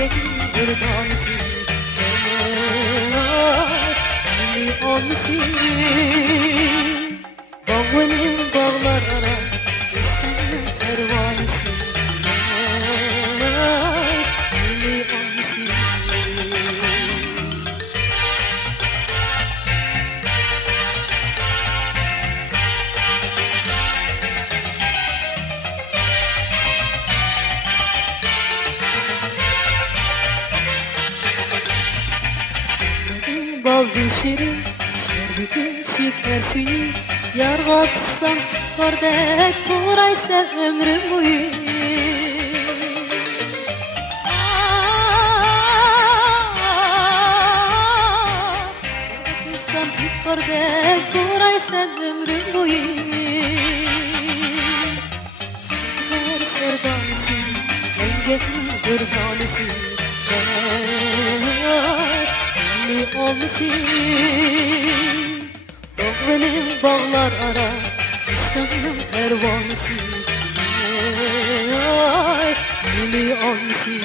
bir tanesi. Deli olmuşsun. Bağlanın bağlar ara, İstanbul pervanesi. Deli olmuşsun. Bal düşürüm, şerbetim şeker suyu. Yarga tutsam bardek kuraysa ömrüm boyu. Yarga tutsam bardek kuraysa ömrüm boyu. Sen serdanesi, yengemin bir tanesi. Deli olmuşsun. Benim bağlar ara, İstanbul pervanesi. Deli olmuşsun.